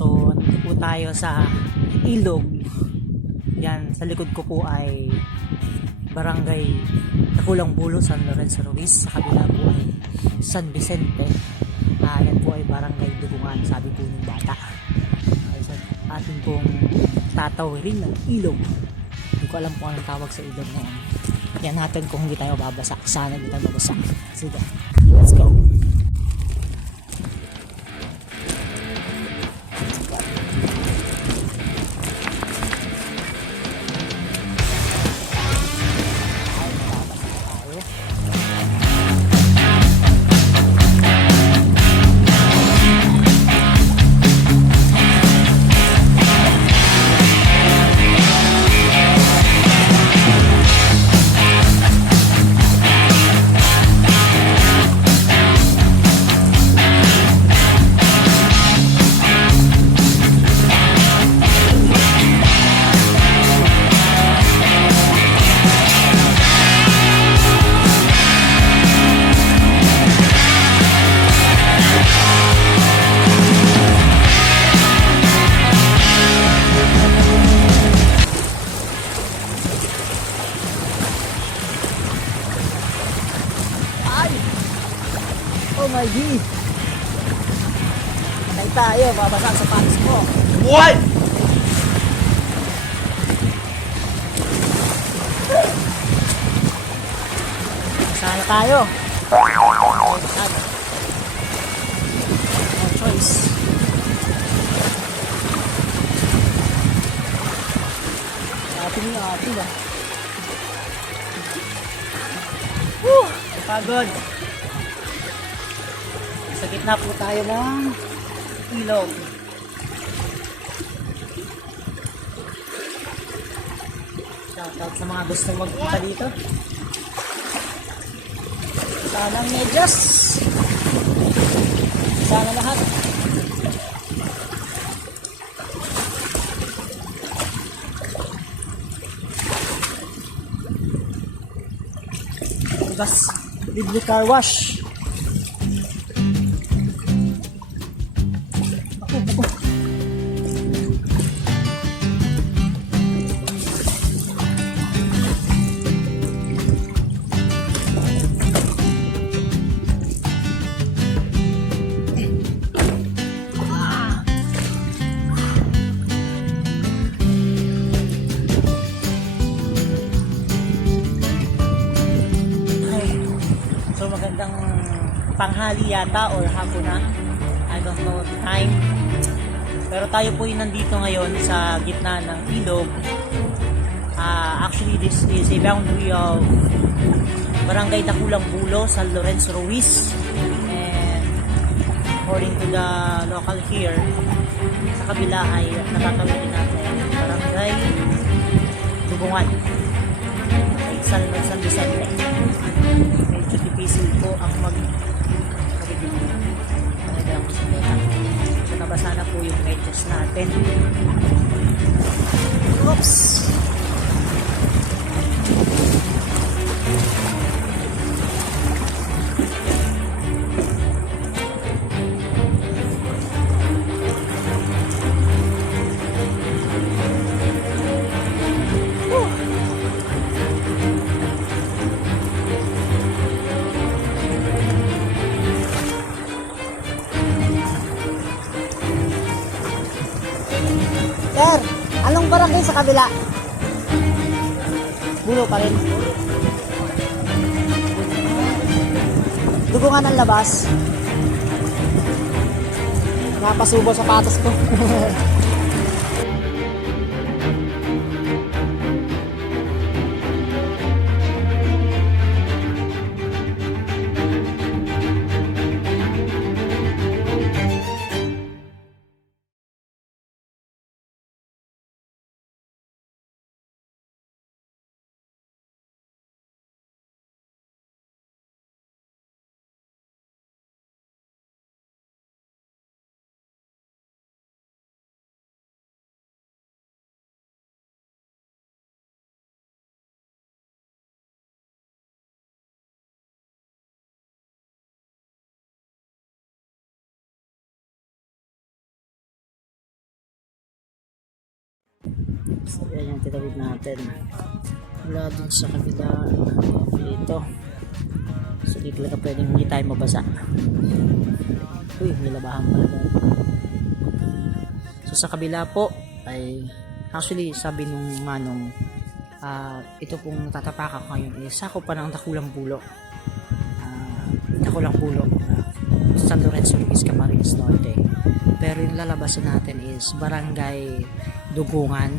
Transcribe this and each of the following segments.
So, nandito po tayo sa ilog. Yan, sa likod ko po ay Barangay Takulang Bulo, San Lorenzo Ruiz. Sa kabila po ay San Vicente. Yan po ay Barangay Dugungan, sabi po ng bata. Ay, sa atin pong tatawirin ng ilog. Hindi ko alam kung anong tawag sa ilog na yan. Yan natin kung hindi tayo babasa. Sana hindi tayo babasa. Sige, let's go. Oh my God! Patay tayo, babasa ang sapatos mo. What? Sana tayo. Sana. No choice. Ating yung ating ba? Woo! Pagod. Sa gitna po tayo ng ilog. Shoutout sa mga gustong magpunta dito. Sana ang medyas. Sana lahat. Gas. Libre car wash. So magandang panghali yata or hapon na. I don't know the time. Pero tayo po yung nandito ngayon sa gitna ng ilog. Actually this is a boundary of Barangay Takulang Bulo, San Lorenzo Ruiz. And according to the local here, sa kabila ay natatawid natin Barangay Dugungan. San Vicente. Medyo tipisil po ang magiging bisikleta. So nabasa na po yung medyas natin. Oops! Sir, anong barangay sa kabila? Bulo pa rin. Dugungan ang labas. Napasubo sapatos ko. So, yan yung tinawid natin. Mula dun sa kabila dito. So, dito talaga pwedeng hindi tayo mabasa. Uy, may labahan pala doon. So, sa kabila po ay actually sabi nung manong ito pong natatapakan ko ngayon is sakop pa ng Dakulang Pulo. Dakulang Pulo. San Lorenzo Luis Camarines Norte. Pero yung lalabasan natin is Barangay Dugungan,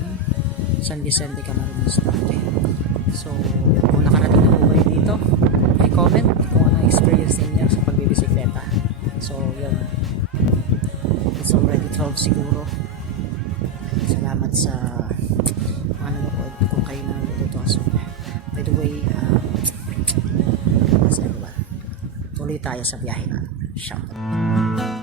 San Vicente Camarines Norte. So, kung nakarating na po kayo dito, may comment kung ano experience ninyo sa pagbibisikleta. So, yun. It's already 12 siguro. Salamat sa mga nanonood kung kayo nanonood ito. So, by the way, that's everyone. Tuloy tayo sa biyahe natin. Shout out.